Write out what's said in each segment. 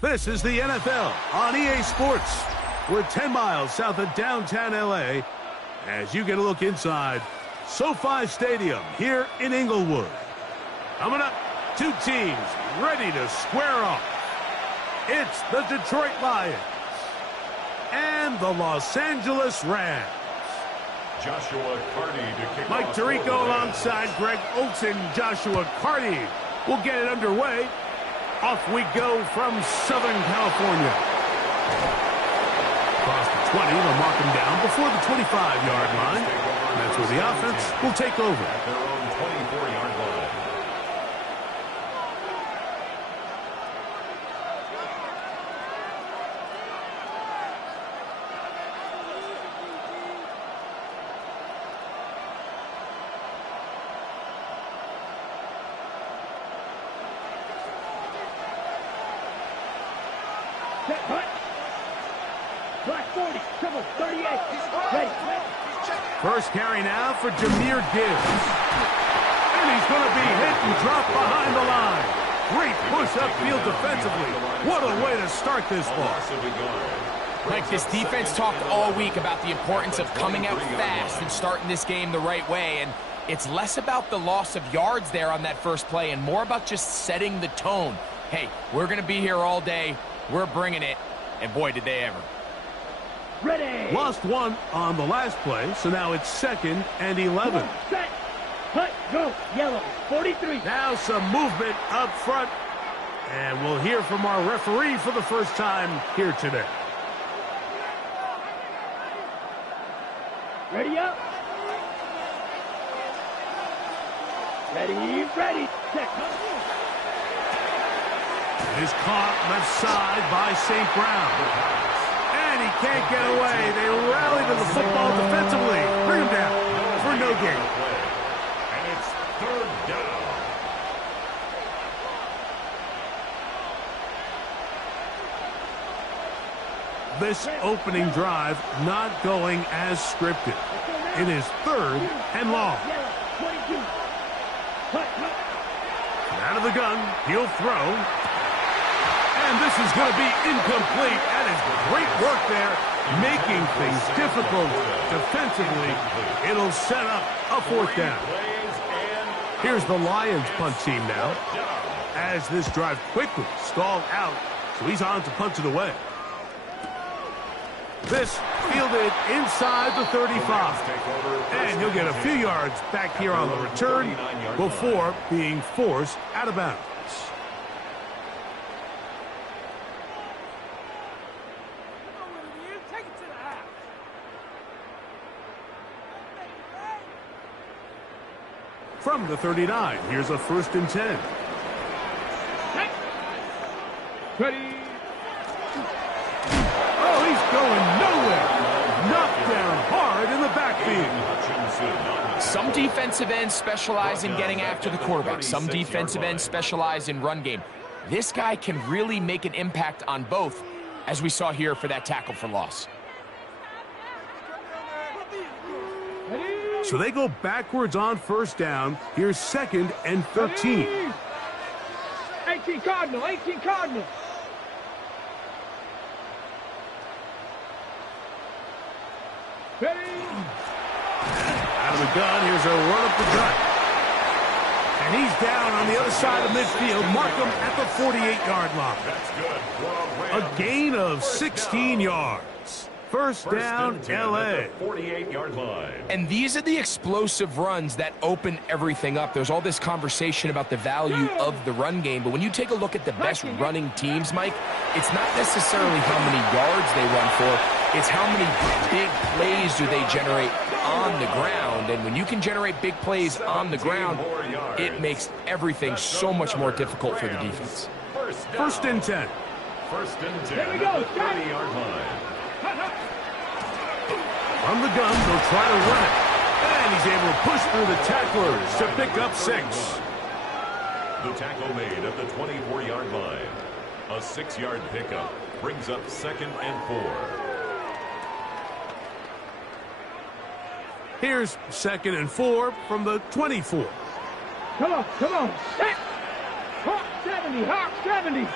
This is the NFL on EA Sports. We're 10 miles south of downtown LA as you get a look inside SoFi Stadium here in Inglewood. Coming up, two teams ready to square off. It's the Detroit Lions and the Los Angeles Rams. Joshua Carty to kick Mike off. Tirico alongside Greg Olson. Joshua Carty will get it underway. Off we go from Southern California. Across the 20, they'll mark him down before the 25-yard line. And that's where the offense will take over. At their own 24-yard line. Black 40, triple, 38, ready. First carry now for Jahmyr Gibbs. And he's going to be hit and dropped behind the line. Great push upfield defensively. What a way to start this ball. Like, this defense talked all week about the importance of coming out fast and starting this game the right way, and it's less about the loss of yards there on that first play and more about just setting the tone. Hey, we're going to be here all day. We're bringing it. And boy, did they ever. Ready. Lost one on the last play, so now it's 2nd and 11. Set, cut, go, yellow, 43. Now some movement up front, and we'll hear from our referee for the first time here today. Ready up. Ready, set, It is caught left side by St. Brown. And he can't get away. They rally to the football defensively. Bring him down for no gain. And it's 3rd down. This opening drive not going as scripted. It is 3rd and long. yellow, 22. Cut. Out of the gun, he'll throw. And this is going to be incomplete. That is great work there, making things difficult defensively. It'll set up a 4th down. Here's the Lions punt team now, as this drive quickly stalled out, so he's on to punt it away. This fielded inside the 35. And he'll get a few yards back here on the return before being forced out of bounds. From the 39, here's a 1st and 10. Ready. Oh, he's going nowhere. Knocked down hard in the backfield. Some defensive ends specialize in getting after the quarterback. Some defensive ends specialize in run game. This guy can really make an impact on both, as we saw here for that tackle for loss. So they go backwards on 1st down. Here's 2nd and 13. 18 Cardinal. Ready. Out of the gun, here's a run up the gut. And he's down on the other side of midfield. Mark him at the 48-yard line. That's good. A gain of 16 yards. First down, LA. 48-yard line. And these are the explosive runs that open everything up. There's all this conversation about the value of the run game, but when you take a look at the best running teams, Mike, it's not necessarily how many yards they run for, it's how many big plays do they generate on the ground. And when you can generate big plays on the ground, it makes everything so much more difficult for the defense. First and 10. 1st and 10. Here we go. At the 30-yard line. From the gun, they'll try to run it. And he's able to push through the tacklers to pick up 6. The tackle made at the 24-yard line. A 6-yard pickup brings up 2nd and 4. Here's 2nd and 4 from the 24. Come on. Set. Hawk 70.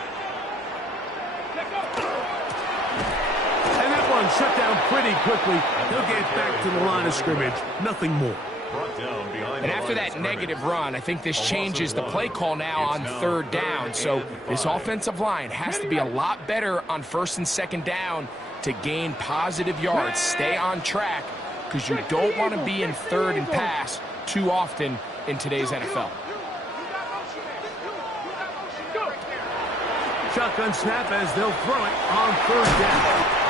And that one shut down pretty quickly. He'll get back to the line of scrimmage. Nothing more. And after that negative run, I think this changes the play call now on third down. So this offensive line has to be a lot better on first and second down to gain positive yards. Stay on track because you don't want to be in third and pass too often in today's NFL. Shotgun snap as they'll throw it on third down.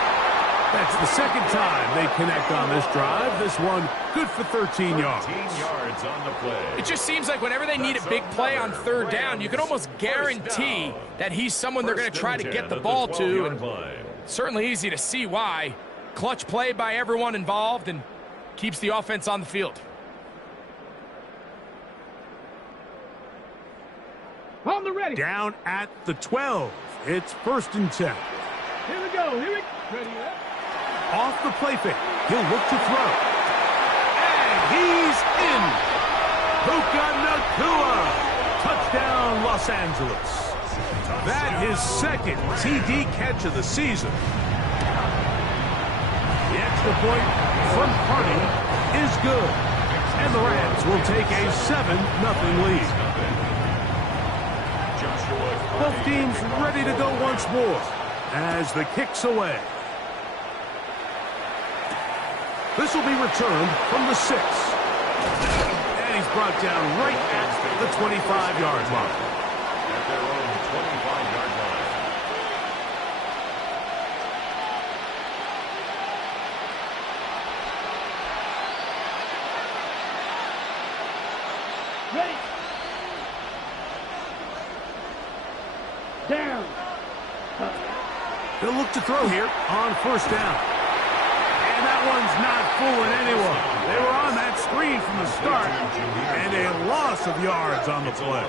That's the second time they connect on this drive. This one good for 13 yards. 13 yards on the play. It just seems like whenever they need a big play on third down, you can almost guarantee that he's someone they're going to try to get the ball to. And certainly easy to see why. Clutch play by everyone involved and keeps the offense on the field. On the ready. Down at the 12. It's first and 10. Here we go. Here we go. Ready up. Off the play fake. He'll look to throw. And he's in. Puka Nacua. Touchdown, Los Angeles. That his second TD catch of the season. The extra point from Hardy is good. And the Rams will take a 7-0 lead. Both teams ready to go once more as the kick's away. This will be returned from the 6. And he's brought down right at the 25-yard line. At their own 25-yard line. Ready. Down. He'll look to throw here on first down. And that one's not fooling anyone. They were on that screen from the start. And a loss of yards on the play.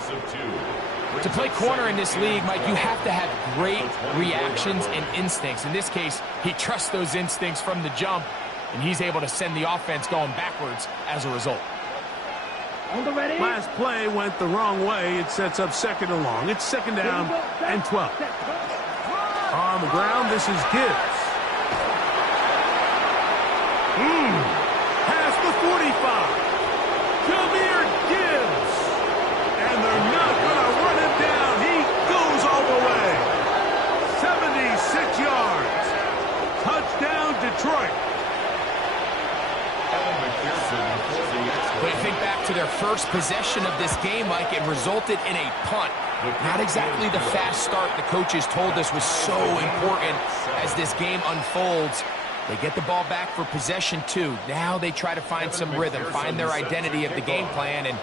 To play corner in this league, Mike, you have to have great reactions and instincts. In this case, he trusts those instincts from the jump, and he's able to send the offense going backwards as a result. On the ready. Last play went the wrong way. It sets up second and long. It's second down and 12. On the ground, this is Gibbs. Past the 45. Jameer Gibbs. And they're not going to run him down. He goes all the way. 76 yards. Touchdown, Detroit. But you think back to their first possession of this game, Mike, it resulted in a punt. Not exactly the fast start the coaches told us was so important as this game unfolds. They get the ball back for possession 2. Now they try to find some rhythm, find their identity of the game plan, and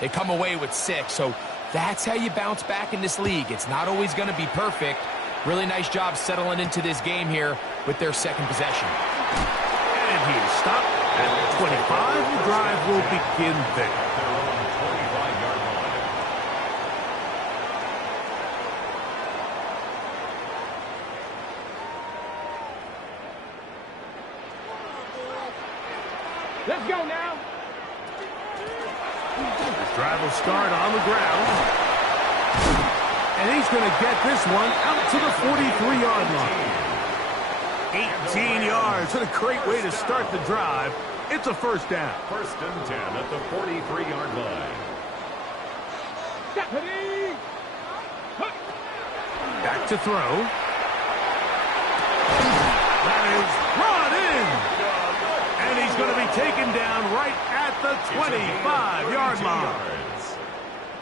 they come away with 6. So that's how you bounce back in this league. It's not always going to be perfect. Really nice job settling into this game here with their second possession. And he is stopped at the 25. The drive will begin there. Let's go now. This drive will start on the ground. And he's going to get this one out to the 43-yard line. 18 yards. What a great way to start the drive. It's a first down. First and 10 at the 43-yard line. Ready. Back to throw. That is brought in. And he's going to be taken down right at the 25-yard line.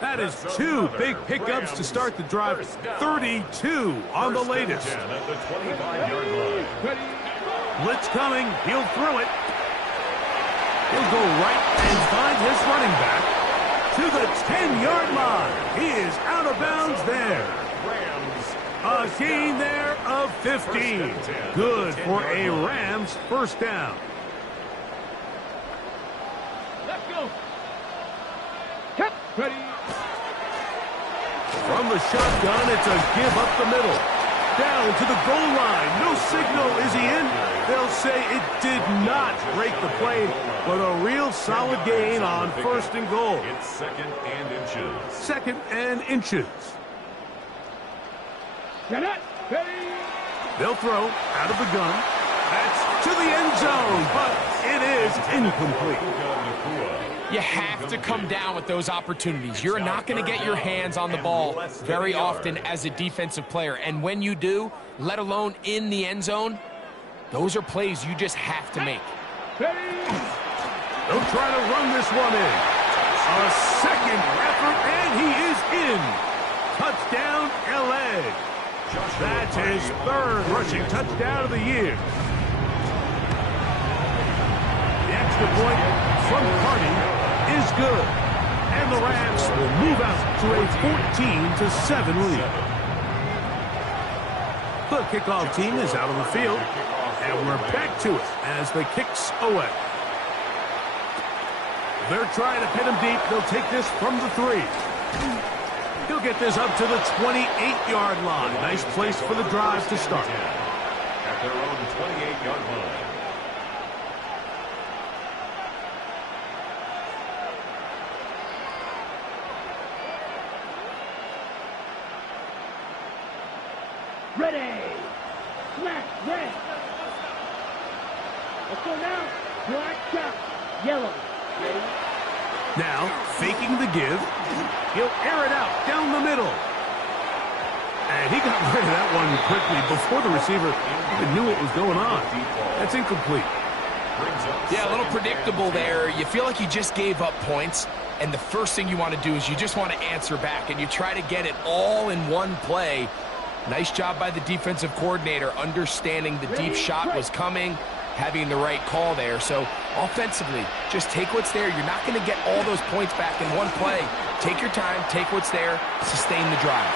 That is 2 big pickups to start the drive. 32 on the latest. At the 25-yard line. Blitz coming. He'll throw it. He'll go right and find his running back to the 10-yard line. He is out of bounds there. A gain there of 15. Good for a Rams first down. Let's go. Cut. Ready. From the shotgun, it's a give up the middle. Down to the goal line. No signal. Is he in? They'll say it did not break the play, but a real solid gain on first and goal. It's second and inches. Second and inches. Get it. Ready. They'll throw out of the gun. That's to the end zone, but it is incomplete. You have to come down with those opportunities. You're not going to get your hands on the ball very often as a defensive player. And when you do, let alone in the end zone, those are plays you just have to make. They'll try to run this one in. A second effort, and he is in. Touchdown, L.A. That's his third rushing touchdown of the year. The extra point from Cardi is good. And the Rams will move out to a 14-7 lead. The kickoff team is out on the field, and we're back to it as the kicks away. They're trying to pin him deep. They'll take this from the 3. He'll get this up to the 28-yard line. Nice place for the drive to start. At their own 28-yard line. Ready. Smack. Red. Let's go now. Black shot. Yellow. Ready. Now, faking the give. He'll air it out down the middle. And he got rid of that one quickly before the receiver even knew what was going on. That's incomplete. Yeah, a little predictable there. You feel like you just gave up points, and the first thing you want to do is you just want to answer back, and you try to get it all in one play. Nice job by the defensive coordinator, understanding the deep shot was coming, having the right call there. So offensively, just take what's there. You're not going to get all those points back in one play. Take your time, take what's there, sustain the drive.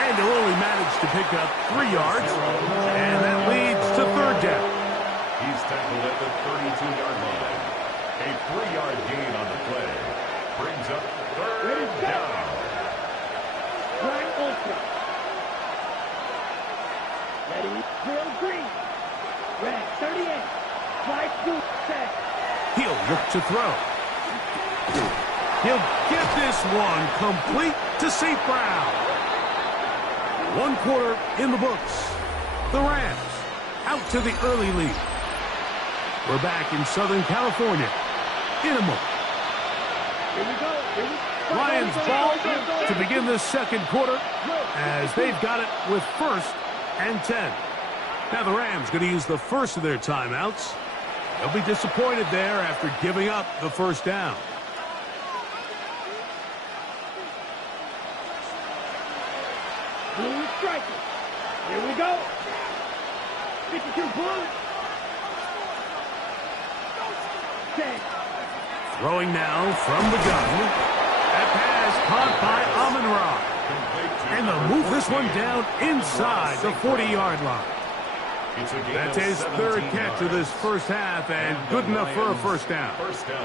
And he'll only manage to pick up 3 yards, and that leads to third down. He's tackled at the 32-yard line. A 3-yard gain on the play brings up third down. Brian Olsen. Ready. Will Green. Red. 38. Fly scoop. Set. He'll look to throw. He'll get this one complete to St. Brown. 1 quarter in the books. The Rams out to the early lead. We're back in Southern California. In a moment. Here we go. Lions ball to begin the second quarter as they've got it with 1st and 10. Now the Rams going to use the first of their timeouts. They'll be disappointed there after giving up the first down. Blue striker. Here we go. 52 blue. 10. Throwing now from the gun. That pass caught by Amon-Ra. And they'll move this one down inside the 40-yard line. That's his third catch of this first half, and good enough for a first down. Let's go.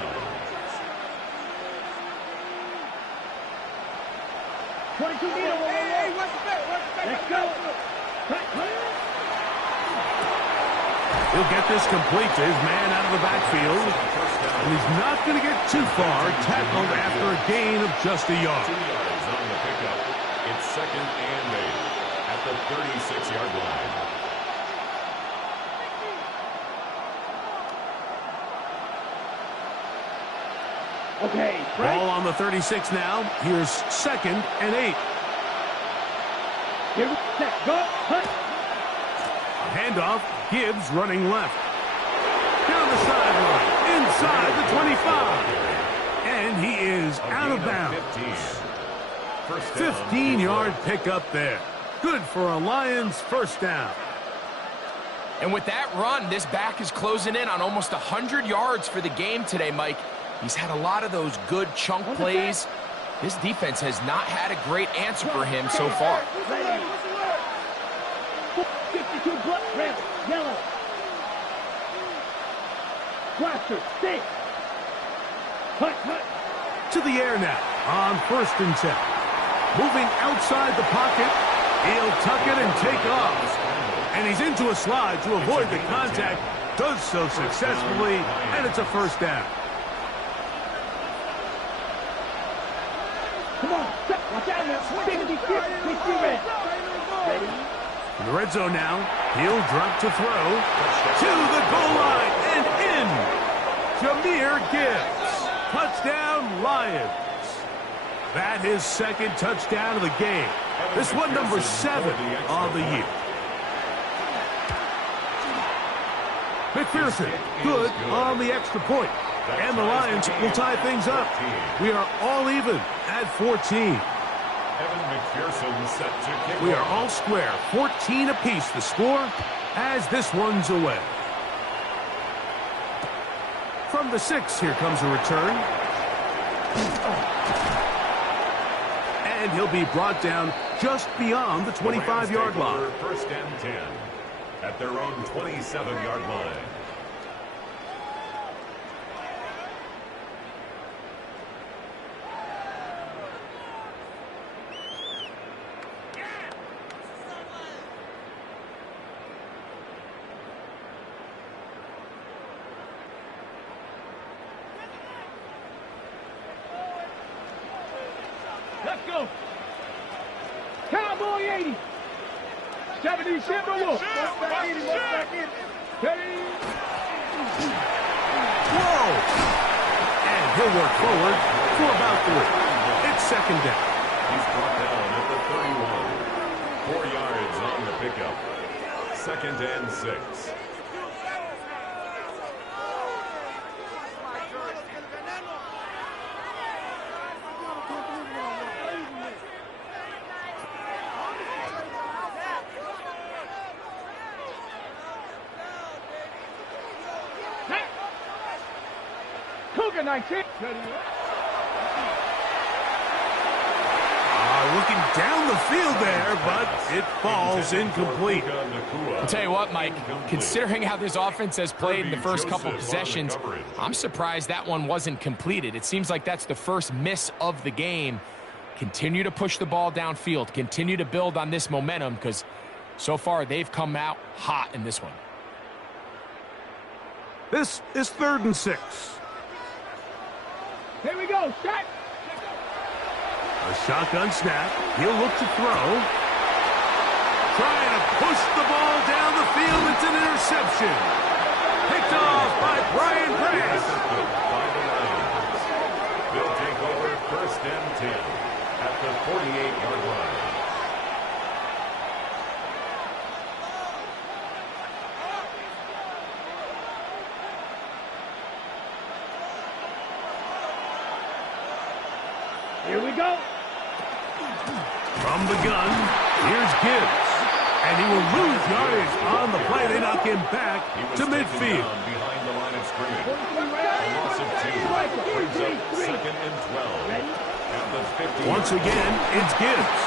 He'll get this complete to his man out of the backfield. And he's not going to get too far, tackled after a gain of just a yard. 2 yards on the pickup. It's 2nd and 8 at the 36-yard line. Okay. Ball on the 36 now. Here's 2nd and 8. Here we set. Go. Hut. Handoff. Gibbs running left. Down the sideline. Inside the 25. And he is out of bounds. 15-yard pickup there. Good for a Lions first down. And with that run, this back is closing in on almost 100 yards for the game today, Mike. He's had a lot of those good chunk plays. This defense has not had a great answer for him so far. 52 blood. Red. Yellow. Blaster. Stick. Hut. To the air now on 1st and 10. Moving outside the pocket. He'll tuck it and take off. And he's into a slide to avoid the contact. Does so successfully, and it's a first down. Come on. Watch out now. 56. 60 red. Ready. In the red zone now, he'll drop to throw. To the goal line and in. Jahmyr Gibbs. Touchdown, Lions. That his second touchdown of the game. This one number 7 of the year. McPherson, good on the extra point. And the Lions will tie things up. We are all even at 14. We are all square. 14 apiece the score as this one's away. From the 6, here comes a return. And he'll be brought down just beyond the 25-yard line. First and 10 at their own 27-yard line. Let's go. Cowboy 80. 70 Timberwolves. Whoa! And he'll work forward for about 3. It's second down. He's brought down at the 31. 4 yards on the pickup. Second and 6. Cougar 19. Looking down the field there, but it falls incomplete. I'll tell you what, Mike, considering how this offense has played in the first couple possessions, I'm surprised that one wasn't completed. It seems like that's the first miss of the game. Continue to push the ball downfield. Continue to build on this momentum because so far they've come out hot in this one. This is 3rd and 6. Here we go. Shot. A shotgun snap. He'll look to throw. Trying to push the ball down the field. It's an interception. Picked off by Brian Branch. They'll take over first and 10 at the 48-yard line. Here we go. From the gun, here's Gibbs. And he will lose yardage on the play. They knock him back to midfield. Behind the line of scrimmage. A loss of 2 brings up second and 12 at the 50. Once again, it's Gibbs.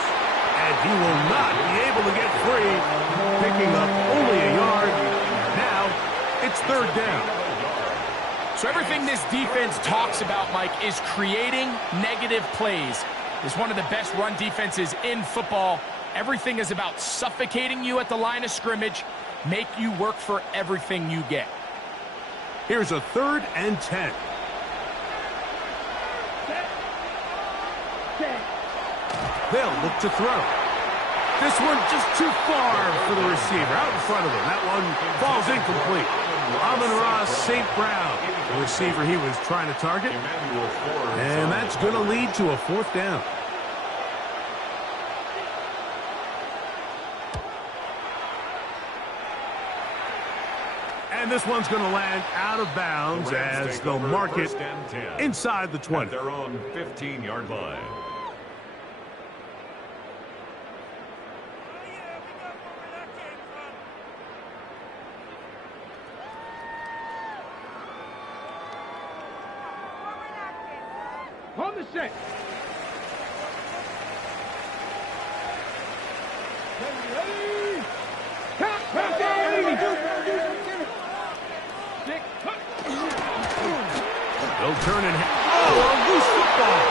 And he will not be able to get free. Picking up only a yard. Now, it's 3rd down. So everything this defense talks about, Mike, is creating negative plays. It's one of the best run defenses in football. Everything is about suffocating you at the line of scrimmage, make you work for everything you get. Here's a 3rd and 10. They'll look to throw. This one just too far for the receiver. Out in front of him. That one falls incomplete. Amon-Ra St. Brown, the receiver he was trying to target. And that's going to lead to a 4th down. And this one's going to land out of bounds as they'll mark it inside the 20. At their own 15-yard line. On the set. Ready. They'll turn and a loose football.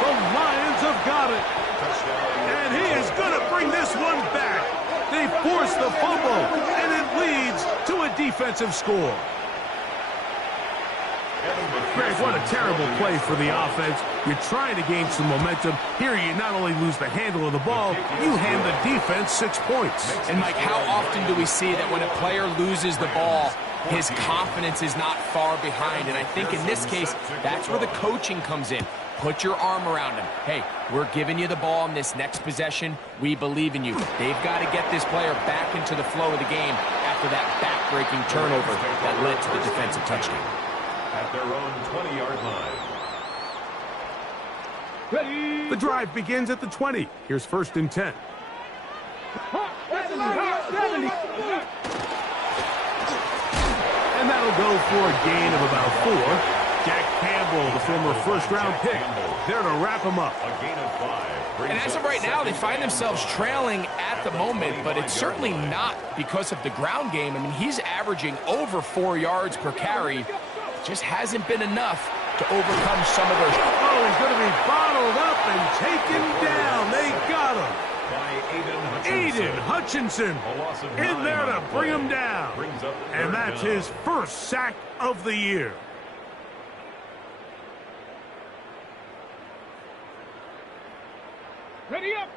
The Lions have got it. And he is going to bring this one back. They force the fumble, and it leads to a defensive score. Greg, what a terrible play for the offense. You're trying to gain some momentum. Here you not only lose the handle of the ball, you hand the defense 6 points. And Mike, how often do we see that when a player loses the ball, his confidence is not far behind? And I think in this case, that's where the coaching comes in. Put your arm around him. Hey, we're giving you the ball in this next possession. We believe in you. They've got to get this player back into the flow of the game after that back-breaking turnover that led to the defensive touchdown. At their own 20-yard line. The drive begins at the 20. Here's 1st and 10. And that'll go for a gain of about 4. Jack Campbell, the former first-round pick, there to wrap him up. A gain of 5. And as of right now, they find themselves trailing at the moment, but it's certainly not because of the ground game. I mean, he's averaging over 4 yards per carry. Just hasn't been enough to overcome some of those. Oh, he's going to be bottled up and taken down. They got him. Aiden Hutchinson in there to bring him down. And that's his first sack of the year.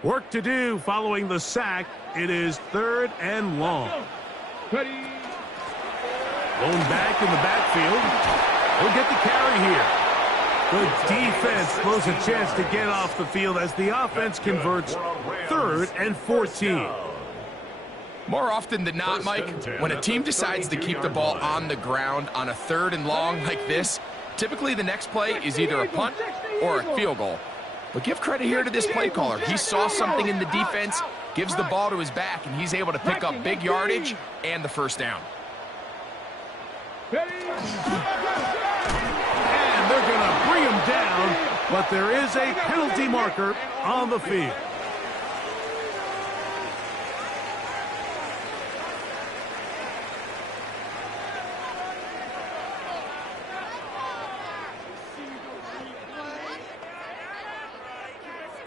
Work to do following the sack. It is 3rd and long. Lone back in the backfield. He'll get the carry here. Good defense blows a chance to get off the field as the offense converts 3rd and 14. More often than not, Mike, when a team decides to keep the ball on the ground on a 3rd and long like this, typically the next play is either a punt or a field goal. But give credit here to this play caller. He saw something in the defense, gives the ball to his back, and he's able to pick up big yardage and the first down. And they're going to bring him down, but there is a penalty marker on the field.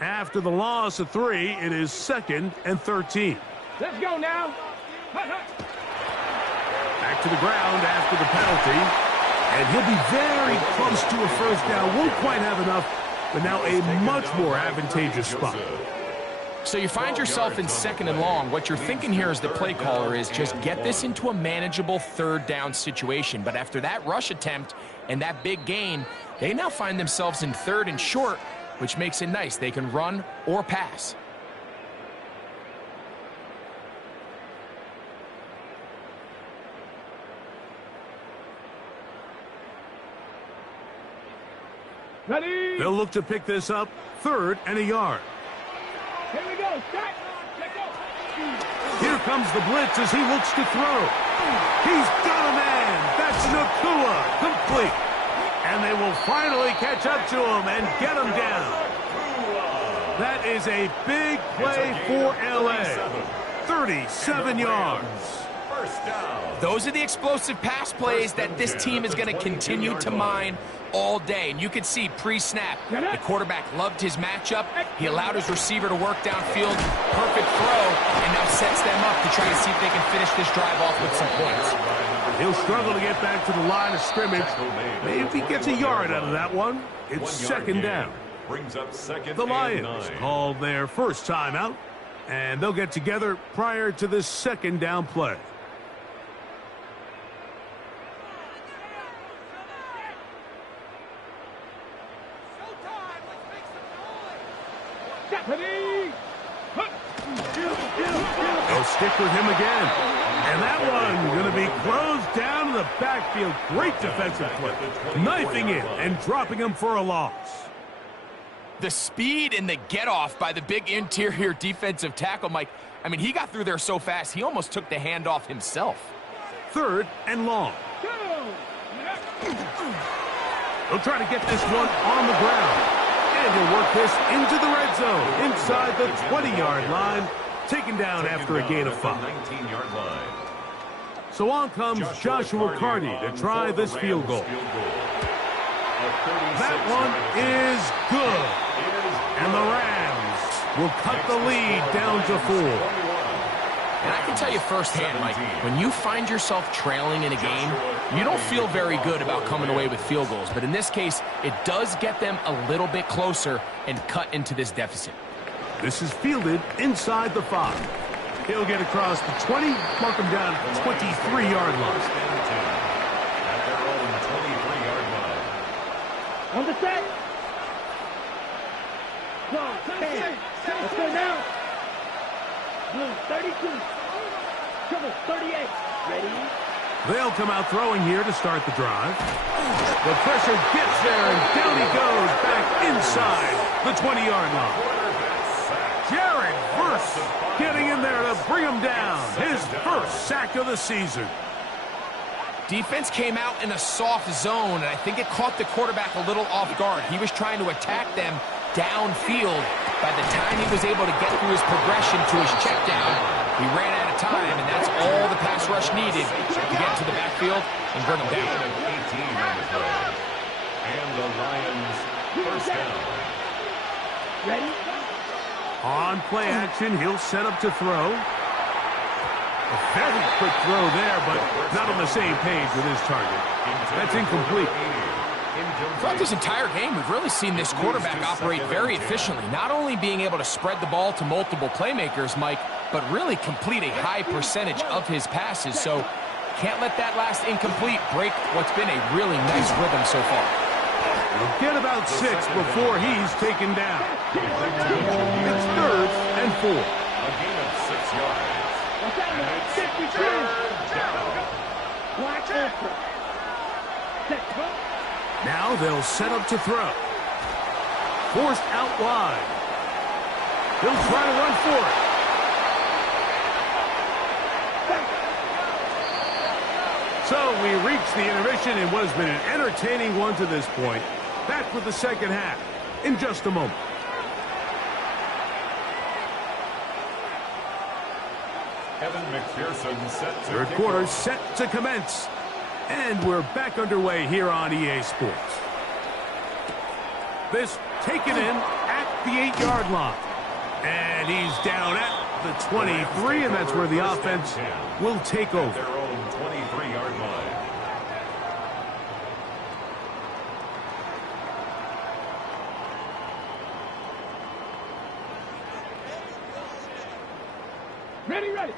After the loss of 3, it is 2nd and 13. Let's go now. Back to the ground after the penalty. And he'll be very close to a first down. Won't quite have enough, but now a much more advantageous spot. So you find yourself in 2nd and long. What you're thinking here as the play caller is just get this into a manageable 3rd down situation. But after that rush attempt and that big gain, they now find themselves in 3rd and short, which makes it nice. They can run or pass. Ready? They'll look to pick this up 3rd and a yard. Here we go. Start. Let's go. Here comes the blitz as he looks to throw. He's got a man. That's Nakua. Complete. And they will finally catch up to him and get him down. That is a big play for L.A. 37 yards. First down. Those are the explosive pass plays that this team is going to continue to mine all day. And you can see pre-snap, the quarterback loved his matchup. He allowed his receiver to work downfield. Perfect throw, and now sets them up to try to see if they can finish this drive off with some points. He'll struggle to get back to the line of scrimmage. Maybe if he gets a yard out of that one, it's 2nd down. Brings up 2nd The and Lions 9. called their first timeout, and they'll get together prior to this 2nd down play. They'll stick with him again. And that one going to be closed down in the backfield. Great defensive play. Knifing in and dropping him for a loss. The speed and the get-off by the big interior defensive tackle, Mike. I mean, he got through there so fast, he almost took the handoff himself. 3rd and long. They'll try to get this one on the ground. And he'll work this into the red zone inside the 20-yard line. Taken down after a gain of 5. 19-yard line. So on comes Joshua Carty to try this field goal. That one is good. And the Rams will cut the lead down to 4. And I can tell you firsthand, Mike, when you find yourself trailing in a game, you don't feel very good about coming away with field goals. But in this case, it does get them a little bit closer and cut into this deficit. This is fielded inside the 5. He'll get across the 20, mark him down at the 23-yard line. At their own 23-yard line. On the set. Go, 10. Let's go now. Blue, 32. Trouble, 38. Ready? They'll come out throwing here to start the drive. The pressure gets there, and down he goes back inside the 20-yard line. Jared Verse getting in there to bring him down. His first sack of the season. Defense came out in a soft zone, and I think it caught the quarterback a little off guard. He was trying to attack them downfield. By the time he was able to get through his progression to his check down, he ran out of time, and that's all the pass rush needed to get to the backfield and bring him down. 18 on the play. And the Lions first down. Ready? On play action, he'll set up to throw. A very quick throw there, but not on the same page with his target. That's incomplete. Throughout this entire game, we've really seen this quarterback operate very efficiently, not only being able to spread the ball to multiple playmakers, Mike, but really complete a high percentage of his passes. So can't let that last incomplete break what's been a really nice rhythm so far. He'll get about 6 before he's taken down. It's 3rd and 4. A gain of 6 yards. What's that? And it's 53. third down. Black answer. Set, go. Now they'll set up to throw. Forced out wide. He'll try to run for it. So we reach the intermission in what has been an entertaining one to this point. Back with the second half in just a moment. Evan McPherson set to Third quarter set to commence. And we're back underway here on EA Sports. This taken in at the 8-yard line. And he's down at the 23, and that's where the offense will take over. their own 23-yard line. Ready, ready.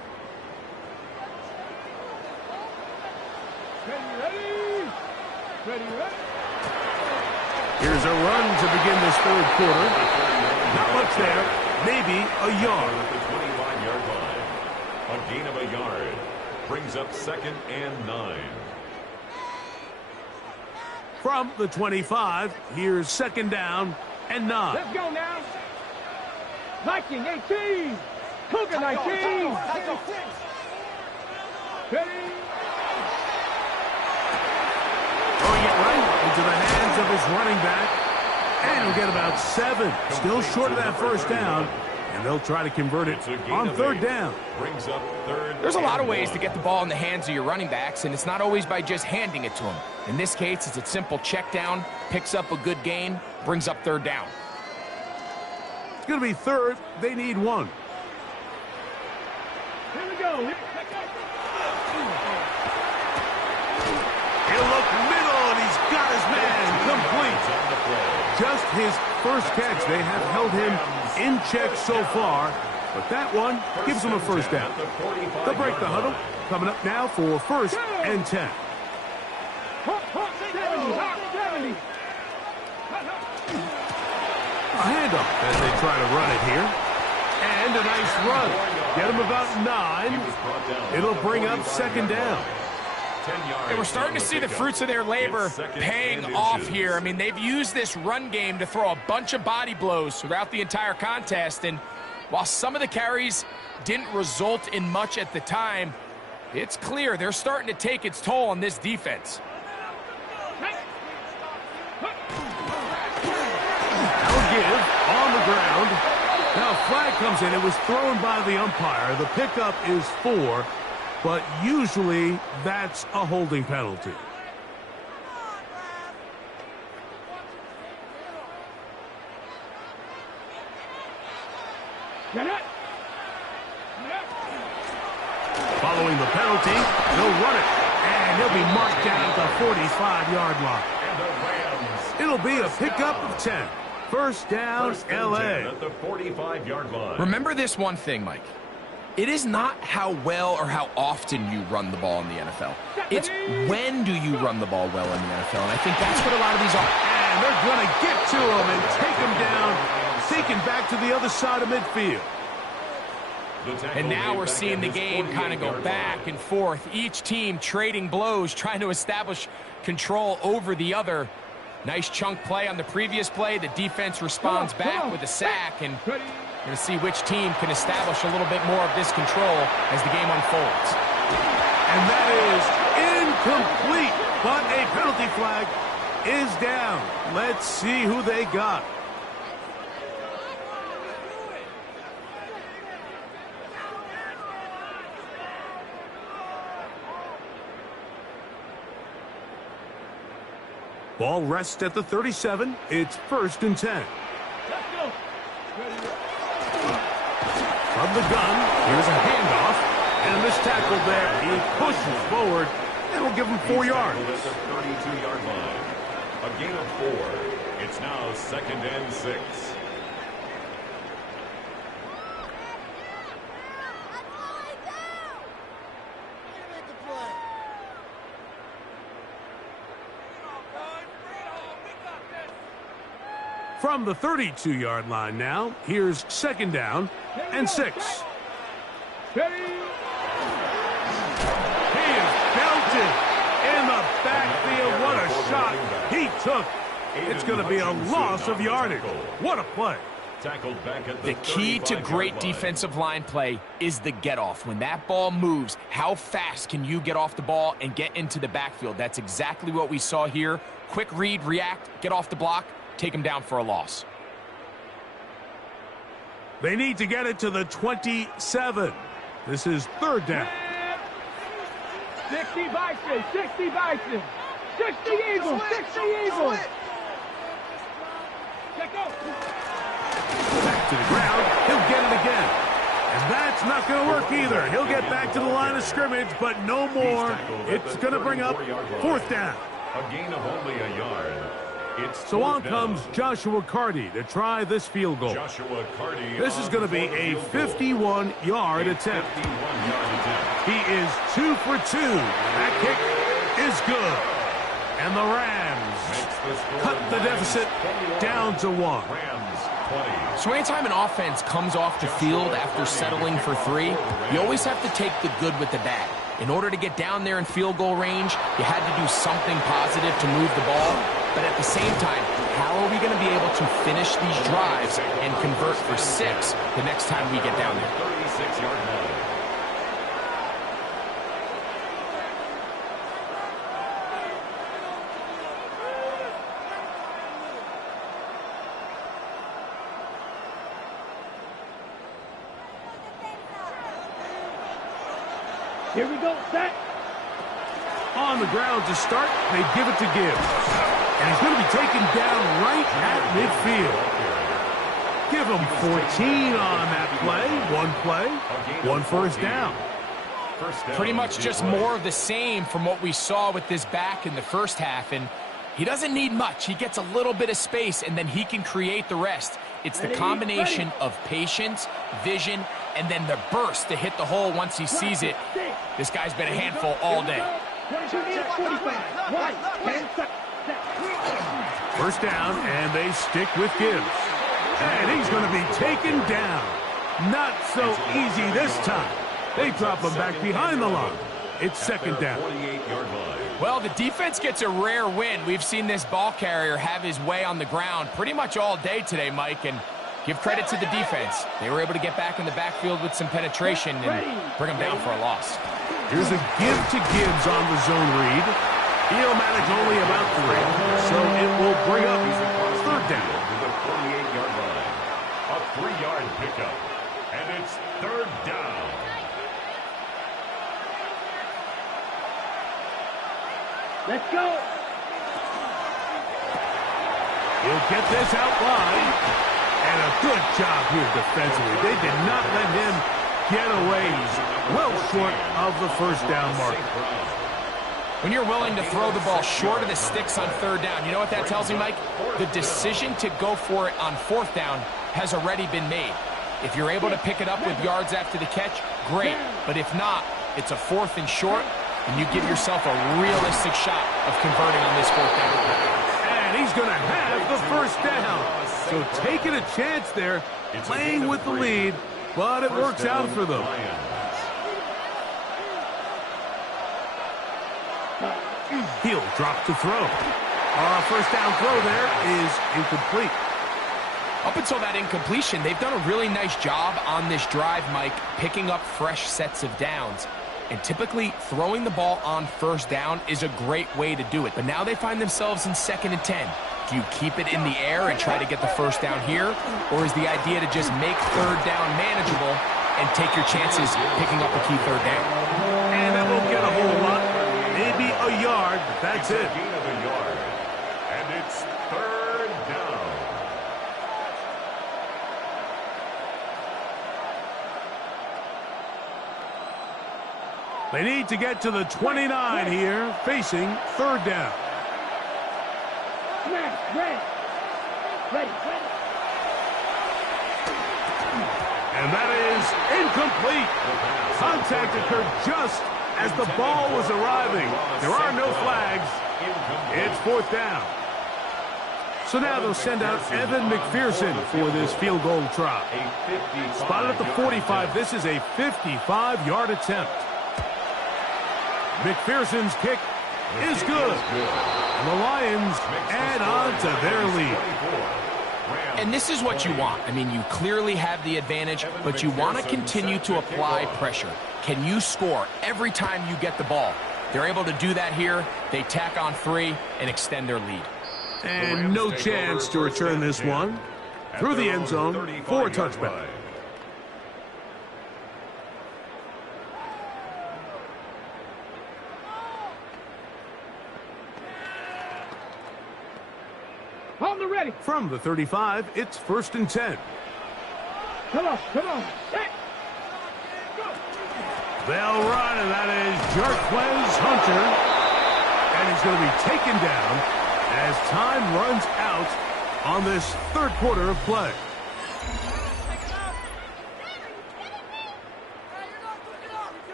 Ready, ready. Here's a run to begin this third quarter. Not much there. Maybe a yard. At the 25-yard line. A gain of a yard. Brings up 2nd and 9. From the 25, here's 2nd down and 9. Let's go now. Viking 18. Cougar 19. Ready. Throwing it right into the hands of his running back. And he'll get about 7. Still short of that first down. And they'll try to convert it on 3rd down. Brings up 3rd. There's a lot of ways to get the ball in the hands of your running backs, and it's not always by just handing it to them. In this case, it's a simple check down, picks up a good gain, brings up 3rd down. It's going to be 3rd. They need 1. Here we go. He'll look middle, and he's got his man complete. Just his first catch. They have held him in check so far, but that one gives him a first down. They'll break the huddle. Coming up now for 1st and 10. 70. A handoff as they try to run it here. And a nice run. Get him about 9. It'll bring up 2nd down. And we're starting to see the fruits of their labor paying off here. I mean, they've used this run game to throw a bunch of body blows throughout the entire contest. And while some of the carries didn't result in much at the time, it's clear they're starting to take its toll on this defense. That'll give on the ground. Now a flag comes in. It was thrown by the umpire. The pickup is 4. But usually that's a holding penalty. penalty. He'll run it. And he'll be marked down at the 45-yard line. It'll be a pickup of 10. First down, L.A. At the 45-yard line. Remember this one thing, Mike. It is not how well or how often you run the ball in the NFL. It's when do you run the ball well in the NFL, and I think that's what a lot of these are. And they're going to get to him and take him down, taken back to the other side of midfield. And now we're seeing the game kind of go back and forth. Each team trading blows, trying to establish control over the other. Nice chunk play on the previous play. The defense responds back with a sack, and we're going to see which team can establish a little bit more of this control as the game unfolds. And that is incomplete, but a penalty flag is down. Let's see who they got. Ball rests at the 37. It's 1st and 10. From the gun, here's a handoff. And this tackle there, he pushes forward. It'll give him 4 yards. At the 32-yard line. A gain of 4. It's now 2nd and 6. From the 32-yard line now, here's 2nd down and 6. He is belted in the backfield. What a shot he took. It's going to be a loss of yardage. What a play. Tackled back at The key to great defensive line play is the get-off. When that ball moves, how fast can you get off the ball and get into the backfield? That's exactly what we saw here. Quick read, react, get off the block, take him down for a loss. They need to get it to the 27. This is 3rd down. 60 Bison, 60 Bison, 60 Eagles, 60 Eagles. Check out. Back to the ground. He'll get it again. And that's not going to work either. He'll get back to the line of scrimmage, but no more. It's going to bring up 4th down. A gain of only a yard. So on comes Joshua Carty to try this field goal. Joshua Carty. This is going to be a 51-yard attempt. He is 2 for 2. That kick is good. And the Rams cut the deficit down to 1. So anytime an offense comes off the field after settling for 3, you always have to take the good with the bad. In order to get down there in field goal range, you had to do something positive to move the ball. But at the same time, how are we going to be able to finish these drives and convert for 6 the next time we get down there? 36-yard line. Here we go, set. On the ground to start, they give it to Gibbs. And he's going to be taken down right at midfield. Give him 14 on that play. 1 first down. Pretty much just more of the same from what we saw with this back in the first half. And he doesn't need much. He gets a little bit of space, and then he can create the rest. It's the combination of patience, vision, and then the burst to hit the hole once he sees it. This guy's been a handful all day. 1st down, and they stick with Gibbs. And he's going to be taken down. Not so easy this time. They drop him back behind the line. It's 2nd down. Well, the defense gets a rare win. We've seen this ball carrier have his way on the ground pretty much all day today, Mike, and give credit to the defense. They were able to get back in the backfield with some penetration and bring them down for a loss. Here's a give to Gibbs on the zone read. He'll manage only about 3, so it will bring up 3rd down. To the 48-yard line. A 3-yard pickup. And it's 3rd down. Let's go. He'll get this out wide. And a good job here defensively. They did not let him getaway. He's well short of the first down mark. When you're willing to throw the ball short of the sticks on third down, you know what that tells me, Mike? The decision to go for it on fourth down has already been made. If you're able to pick it up with yards after the catch, great. But if not, it's a fourth and short, and you give yourself a realistic shot of converting on this fourth down. And he's going to have the first down. So taking a chance there, playing with the lead, but it works out for them. He'll drop to throw. First down throw there is incomplete. Up until that incompletion, they've done a really nice job on this drive, Mike, picking up fresh sets of downs. And typically, throwing the ball on first down is a great way to do it. But now they find themselves in 2nd and 10. Do you keep it in the air and try to get the first down here? Or is the idea to just make third down manageable and take your chances picking up a key third down? And that won't get a whole lot. Maybe a yard, but that's it. Gain of a yard. And it's third down. They need to get to the 29 here, facing third down. Ready. And that is incomplete. Contact occurred just as the ball was arriving. There are no flags. It's fourth down. So now they'll send out Evan McPherson for this field goal try. Spotted at the 45. This is a 55-yard attempt. McPherson's kick is good. And the Lions add on to their lead. And this is what you want. I mean, you clearly have the advantage, but you want to continue to apply pressure. Can you score every time you get the ball? They're able to do that here. They tack on 3 and extend their lead. And no chance to return this one. Through the end zone for a touchback. On the ready. From the 35, it's 1st and 10. Come on. Set. They'll run, and that is Jarquez Hunter. And he's going to be taken down as time runs out on this third quarter of play.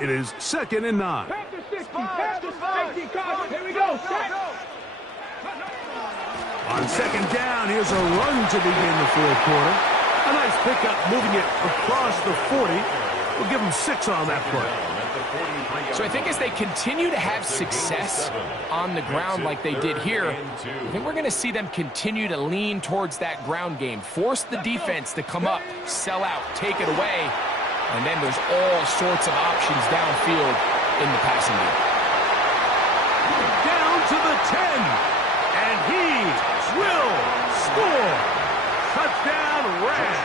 It is 2nd and 9. Back to 60. Back to 60. Here we go. Set. On 2nd down, here's a run to begin the fourth quarter. A nice pickup, moving it across the 40. We'll give them 6 on that play. So I think as they continue to have success on the ground like they did here, I think we're going to see them continue to lean towards that ground game. Force the defense to come up, sell out, take it away. And then there's all sorts of options downfield in the passing game. Down to the 10. And he will score. Touchdown, Rams.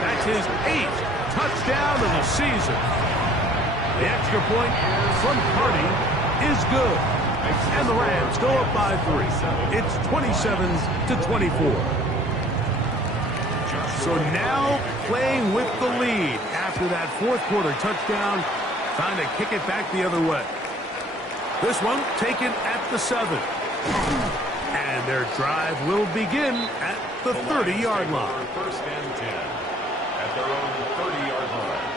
That's his 8th touchdown of the season. The extra point from Cardi is good. And the Rams go up by 3. It's 27-24. So now playing with the lead after that fourth quarter touchdown, trying to kick it back the other way. This one taken at the 7. And their drive will begin at the 30-yard line. 1st and 10 at their own 30-yard line.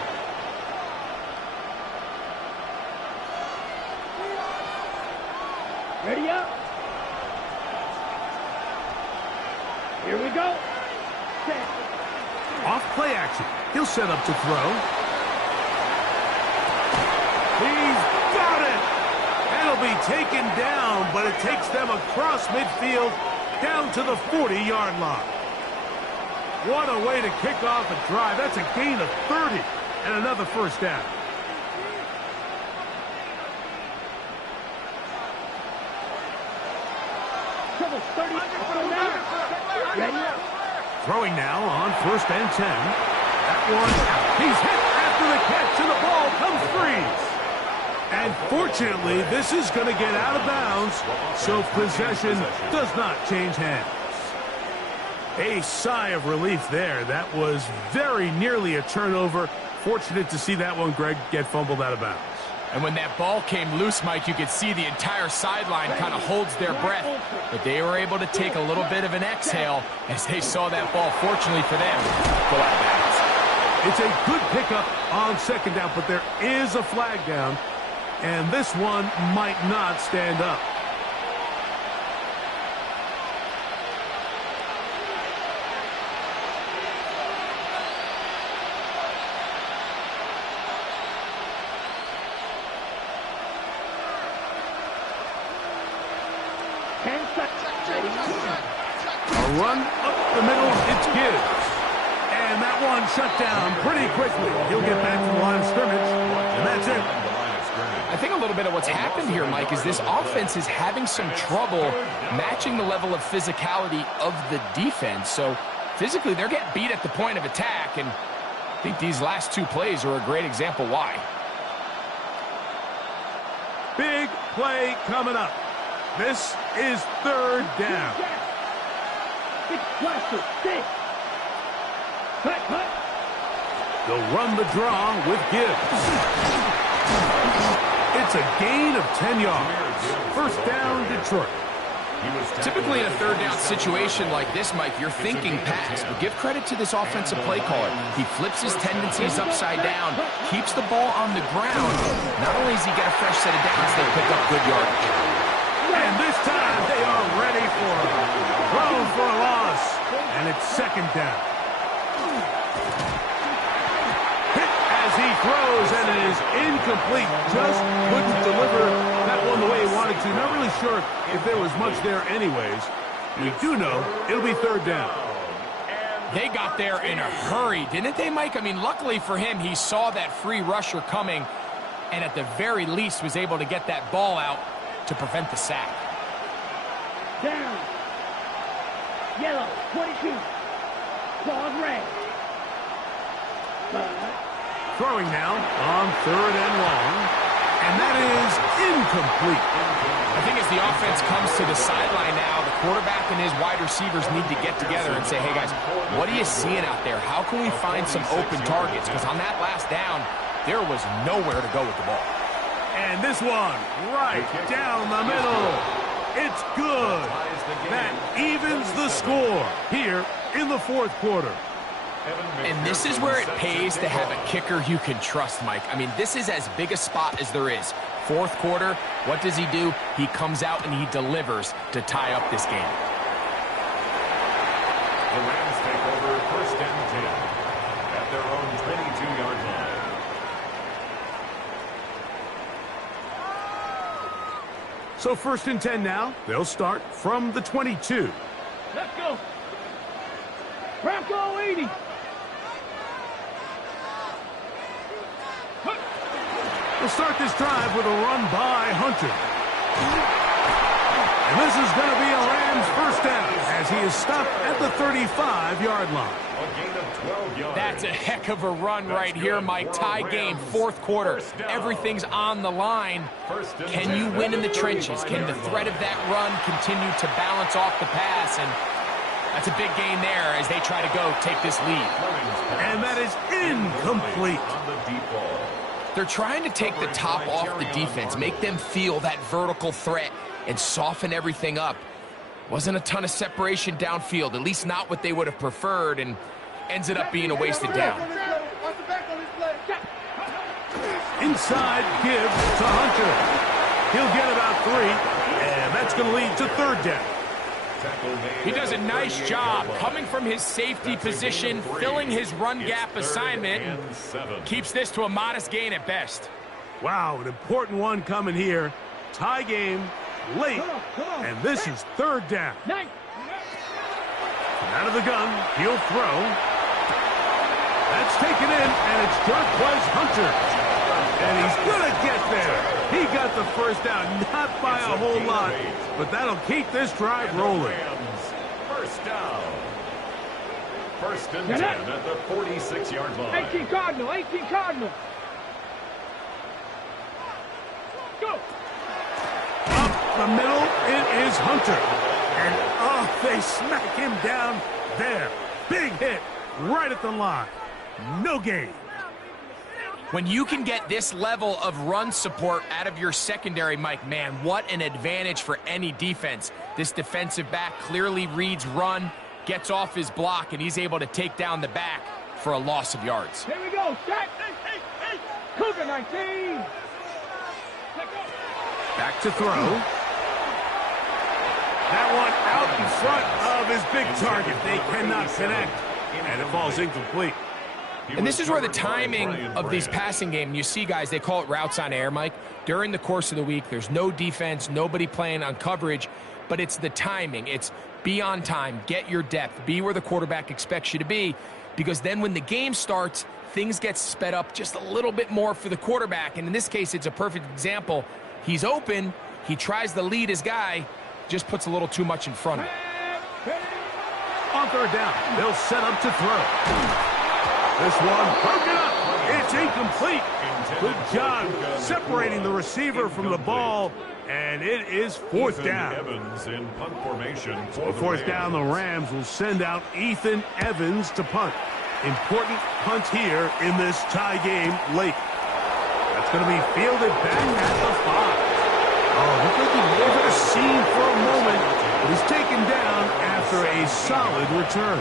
Ready up. Here we go. Set. Off play action. He'll set up to throw. He's got it. And he'll be taken down, but it takes them across midfield down to the 40-yard line. What a way to kick off a drive. That's a gain of 30 and another first down. Trouble 30. Ready? Throwing now on 1st and 10. That one out. He's hit after the catch, and the ball comes free. And fortunately, this is going to get out of bounds, so possession does not change hands. A sigh of relief there. That was very nearly a turnover. Fortunate to see that one, Greg, get fumbled out of bounds. And when that ball came loose, Mike, you could see the entire sideline kind of holds their breath. But they were able to take a little bit of an exhale as they saw that ball, fortunately for them, go out of bounds. It's a good pickup on second down, but there is a flag down, and this one might not stand up. A run up the middle, it's Gibbs. And that one shut down pretty quickly. He'll get back to the line of scrimmage, and that's it. I think a little bit of what's happened here, Mike, is this offense is having some trouble matching the level of physicality of the defense. So physically, they're getting beat at the point of attack, and I think these last two plays are a great example why. Big play coming up. This is third down. They'll run the draw with Gibbs. It's a gain of 10 yards. First down, Detroit. Typically in a third down situation like this, Mike, you're thinking pass, but give credit to this offensive play caller. He flips his tendencies upside down, keeps the ball on the ground. Not only does he get a fresh set of downs, they pick up good yardage. And this time they are ready for it. Throw for a loss, and it's second down. Hit as he throws, and it is incomplete. Just couldn't deliver that one the way he wanted to. Not really sure if there was much there anyways. We do know it'll be third down. They got there in a hurry, didn't they, Mike? I mean, luckily for him, he saw that free rusher coming, and at the very least was able to get that ball out to prevent the sack. Down. Yellow, 22. Claws red. Throwing now on third and long, and that is incomplete. I think as the offense comes to the sideline now, the quarterback and his wide receivers need to get together and say, hey, guys, what are you seeing out there? How can we find some open targets? Because on that last down, there was nowhere to go with the ball. And this one right down the middle. It's good. That evens the score here in the fourth quarter. And this is where it pays to have a kicker you can trust, Mike. I mean, this is as big a spot as there is. Fourth quarter, what does he do? He comes out and he delivers to tie up this game. The Rams take over first and 10 at their own 22-yard line. So first and 10 now. They'll start from the 22. Let's go. Bronco 80. We'll start this drive with a run by Hunter. And this is going to be a Rams first down as he is stopped at the 35-yard line. A gain of 12 yards. That's a heck of a run right here, Mike. Tie game, fourth quarter. Everything's on the line. Can you win in the trenches? Can the threat of that run continue to balance off the pass? And that's a big gain there as they try to go take this lead. And that is incomplete. On the deep ball. They're trying to take the top off the defense, make them feel that vertical threat, and soften everything up. Wasn't a ton of separation downfield, at least not what they would have preferred, and ended up being a wasted down. Inside Gibbs to Hunter. He'll get about 3, and that's going to lead to third down. He does a nice job coming from his safety position, filling his run gap assignment, and keeps this to a modest gain at best. Wow, an important one coming here. Tie game, late, and this is third down. Out of the gun, he'll throw. That's taken in, and it's Jarquez Hunter. And he's going to get there. He got the first down, not by a whole lot, but that'll keep this drive rolling. First down. First and 10 at the 46-yard line. 18 Cardinal, 18 Cardinal. Go. Up the middle, it is Hunter. And, oh, they smack him down there. Big hit right at the line. No gain. When you can get this level of run support out of your secondary, Mike, man, what an advantage for any defense. This defensive back clearly reads run, gets off his block, and he's able to take down the back for a loss of yards. Here we go. Set. Cougar 19. Back to throw. That one out in front of his big target. They cannot connect, and it falls incomplete. And this is where the timing of these passing game, you see, guys, they call it routes on air, Mike. During the course of the week, there's no defense, nobody playing on coverage, but it's the timing. It's be on time, get your depth, be where the quarterback expects you to be, because then when the game starts, things get sped up just a little bit more for the quarterback. And in this case, it's a perfect example. He's open, he tries to lead his guy, just puts a little too much in front of him. On third down, they'll set up to throw. This one broken up. It's incomplete. Good job separating the receiver from the ball, and it is fourth down. Evans in punt formation. So fourth down, the Rams will send out Ethan Evans to punt. Important punt here in this tie game late. That's going to be fielded back at the 5. Oh, looked like he may have been seen for a moment, but he's taken down after a solid return.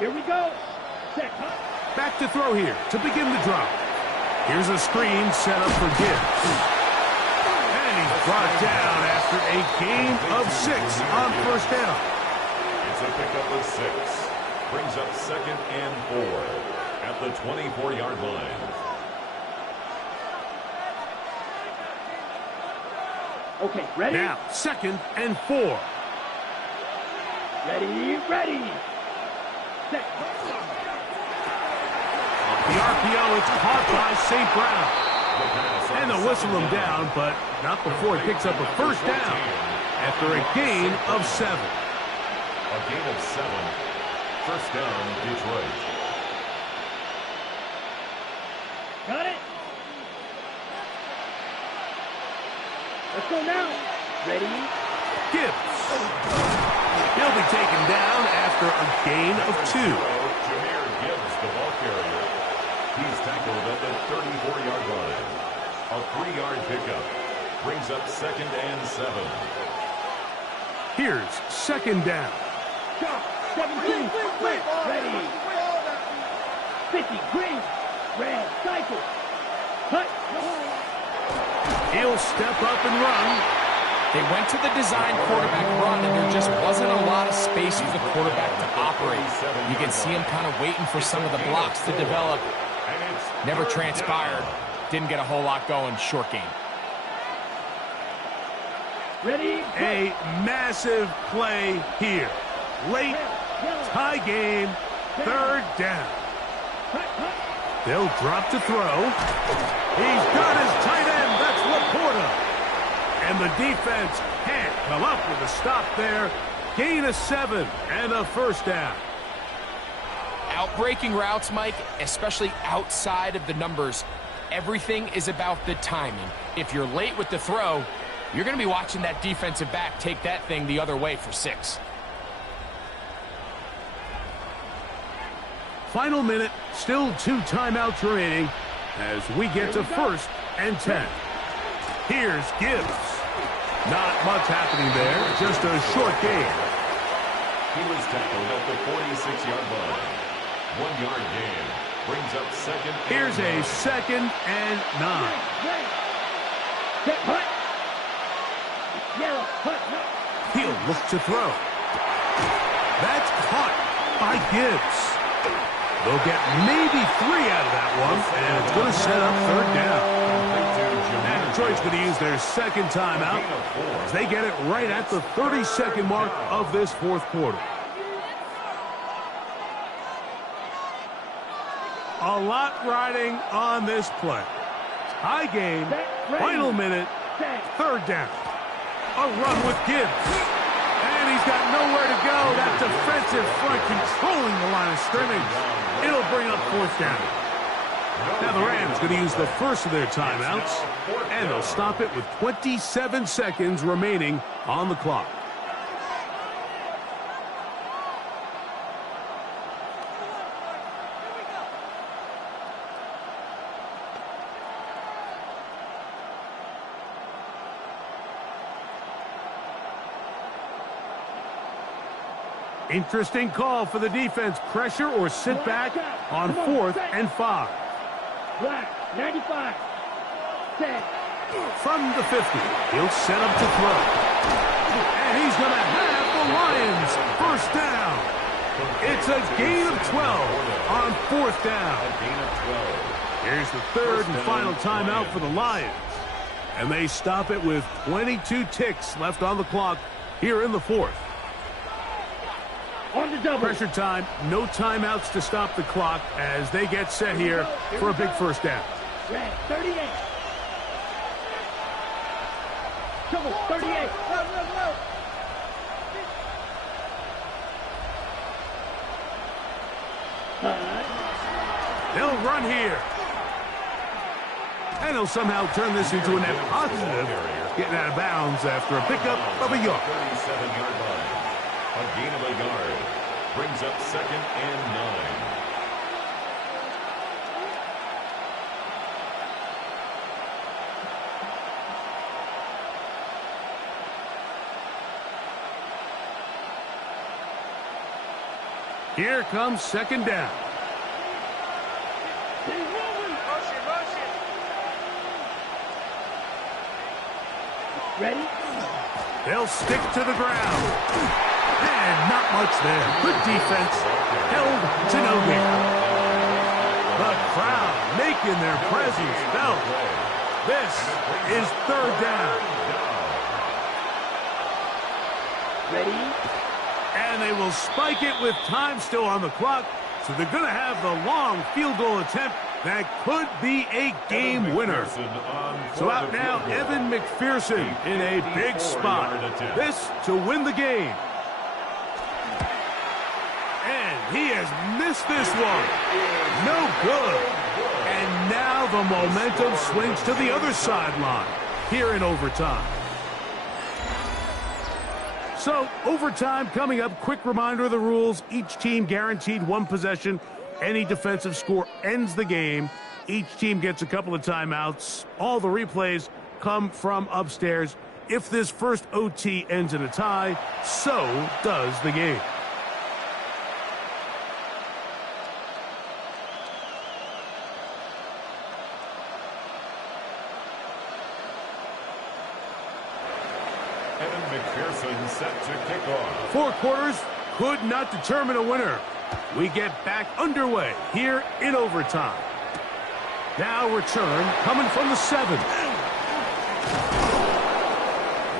Here we go. Set. Back to throw here to begin the drop. Here's a screen set up for Gibbs. And he's brought down after a gain of 6 on first down. It's a pickup of 6. Brings up 2nd and 4 at the 24-yard line. Okay, ready? Now, 2nd and 4. Ready. Set. The RPO, it's caught by St. Brown. And they'll whistle him down, but not before he picks up a first down after a gain of 7. A gain of 7. First down, Detroit. Got it. Let's go now. Ready? Gibbs. He'll be taken down after a gain of 2. Jameer Gibbs, the ball carrier. He's tackled at the 34-yard line. A 3-yard pickup. Brings up 2nd and 7. Here's 2nd down. 17. Quick. Ready. 50. Green. Red. Cycle. Cut. He'll step up and run. They went to the design quarterback run, and there just wasn't a lot of space for the quarterback to operate. You can see him kind of waiting for some of the blocks to develop. Never transpired. Didn't get a whole lot going. Short game. Ready? A massive play here. Late, tie game, 3rd down. They'll drop to throw. He's got his tight end. That's Laporta. And the defense can't come up with a stop there. Gain of 7 and a first down. Outbreaking routes, Mike, especially outside of the numbers, everything is about the timing. If you're late with the throw, you're going to be watching that defensive back take that thing the other way for 6. Final minute, still 2 timeouts remaining as we get to 1st and 10. Here's Gibbs. Not much happening there, just a short gain. He was tackled at the 46-yard line. 1-yard gain. Brings up 2nd. Here's a 2nd and 9. He'll look to throw. That's caught by Gibbs. They'll get maybe 3 out of that one, and it's going to set up 3rd down. And Detroit's going to use their 2nd timeout as they get it right at the 30-second mark of this 4th quarter. A lot riding on this play. Tie game, final minute, 3rd down. A run with Gibbs. And And he's got nowhere to go. That defensive front controlling the line of scrimmage. It'll bring up fourth down. Now the Rams going to use the first of their timeouts, and they'll stop it with 27 seconds remaining on the clock. Interesting call for the defense. Pressure or sit back on 4th and 5. Black, 95. Set. From the 50, he'll set up to throw. And he's going to have the Lions first down. It's a gain of 12 on 4th down. Here's the third and final timeout for the Lions. And they stop it with 22 ticks left on the clock here in the 4th. On the double. Pressure time, no timeouts to stop the clock as they get set here for a big first down. Red, 38. Double, 38. They'll run here. And he'll somehow turn this into a net positive, getting out of bounds after a pickup of a yard. 37-yard line. A gain of a yard. Brings up 2nd and 9. Here comes 2nd down. Ready? They'll stick to the ground. And not much there. Good defense. Held to no gain. The crowd making their presence felt. This is 3rd down. Ready? And they will spike it with time still on the clock. So they're going to have the long field goal attempt that could be a game winner. So out now, Evan McPherson in a big spot. This to win the game. And he has missed this one. No good. And now the momentum swings to the other sideline here in overtime. So, overtime coming up. Quick reminder of the rules. Each team guaranteed one possession. Any defensive score ends the game. Each team gets a couple of timeouts. All the replays come from upstairs. If this first OT ends in a tie, so does the game. Evan McPherson set to kick off. 4 quarters could not determine a winner. We get back underway here in overtime. Now return coming from the 7.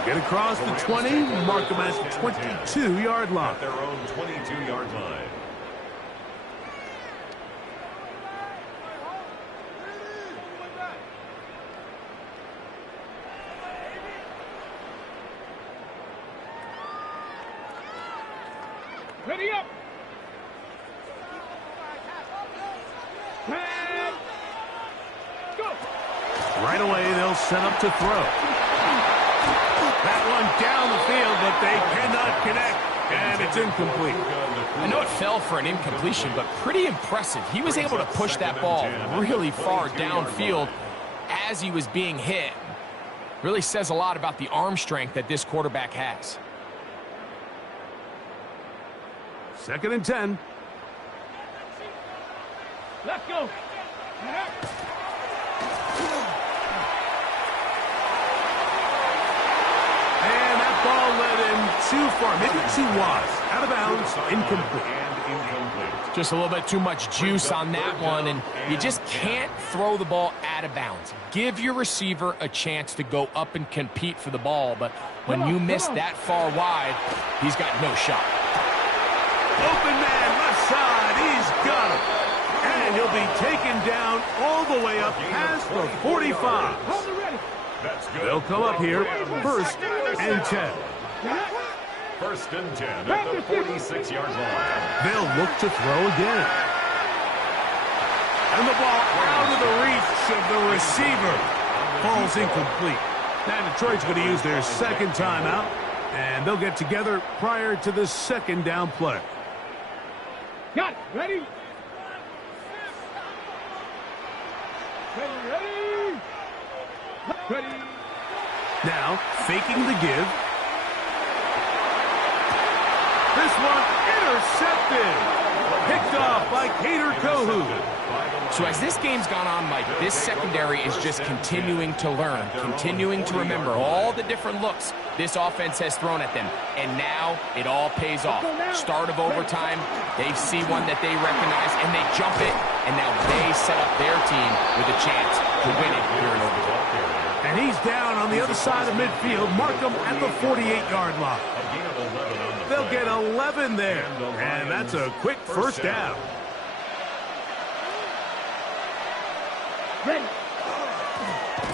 Get across the 20, mark them at the 22-yard line. At their own 22-yard line. Ready up. Go. Right away, they'll set up to throw. That one down the field, but they cannot connect, and it's incomplete. I know it fell for an incompletion, but pretty impressive. He was able to push that ball really far downfield as he was being hit. Really says a lot about the arm strength that this quarterback has. 2nd and 10. Let's go. And that ball led him too far, maybe too wide. Out of bounds, incomplete. Just a little bit too much juice on that one, and you just can't throw the ball out of bounds. Give your receiver a chance to go up and compete for the ball, but when you miss that far wide, he's got no shot. Open man, left side, he's got him. And he'll be taken down all the way up past the 45. That's good. They'll come up here, 1st and 10. First and 10 at the 46-yard line. They'll look to throw again. And the ball out of the reach of the receiver. Falls incomplete. Now Detroit's going to use their second timeout, and they'll get together prior to the second down play. Got it. Ready? Ready? Ready? Now, faking the give. This one intercepted. Picked off by Cater Kohu. So as this game's gone on, Mike, this secondary is just continuing to learn, continuing to remember all the different looks this offense has thrown at them. And now it all pays off. Start of overtime, they see one that they recognize, and they jump it, and now they set up their team with a chance to win it here in overtime. And he's down on the other side of midfield. Mark him at the 48-yard line. They'll get 11 there, and that's a quick first down. Ready?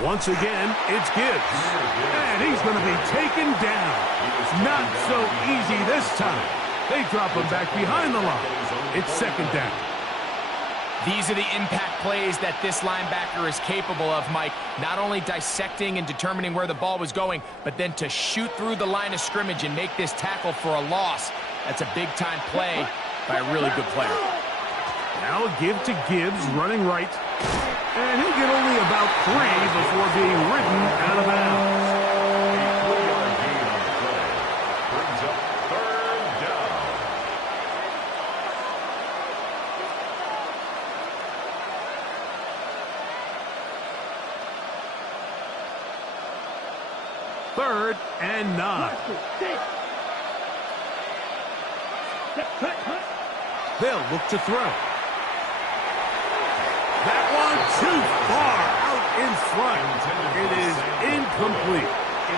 Once again, it's Gibbs. And he's going to be taken down. Not so easy this time. They drop him back behind the line. It's second down. These are the impact plays that this linebacker is capable of, Mike. Not only dissecting and determining where the ball was going, but then to shoot through the line of scrimmage and make this tackle for a loss. That's a big-time play by a really good player. Now a give to Gibbs, running right. And he'll get only about 3 before being ridden out of bounds. A 4-yard gain on the play. Brings up third down. Third and 9. They'll look to throw. That one too far out in front. It is incomplete.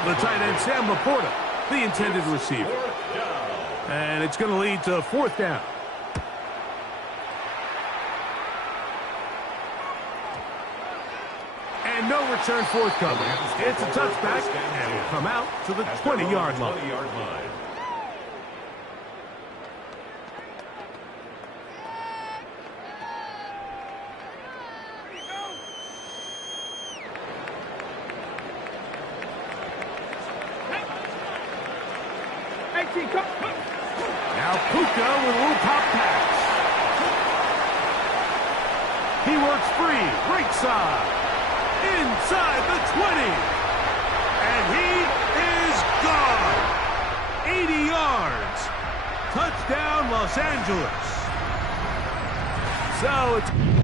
The tight end, Sam Laporta, the intended receiver. And it's going to lead to fourth down. And no return forthcoming. It's a touchback, and will come out to the 20-yard line. Now Puka with a little pop pass. He works free, right side, inside the 20. And he is gone. 80 yards. Touchdown, Los Angeles. So it's...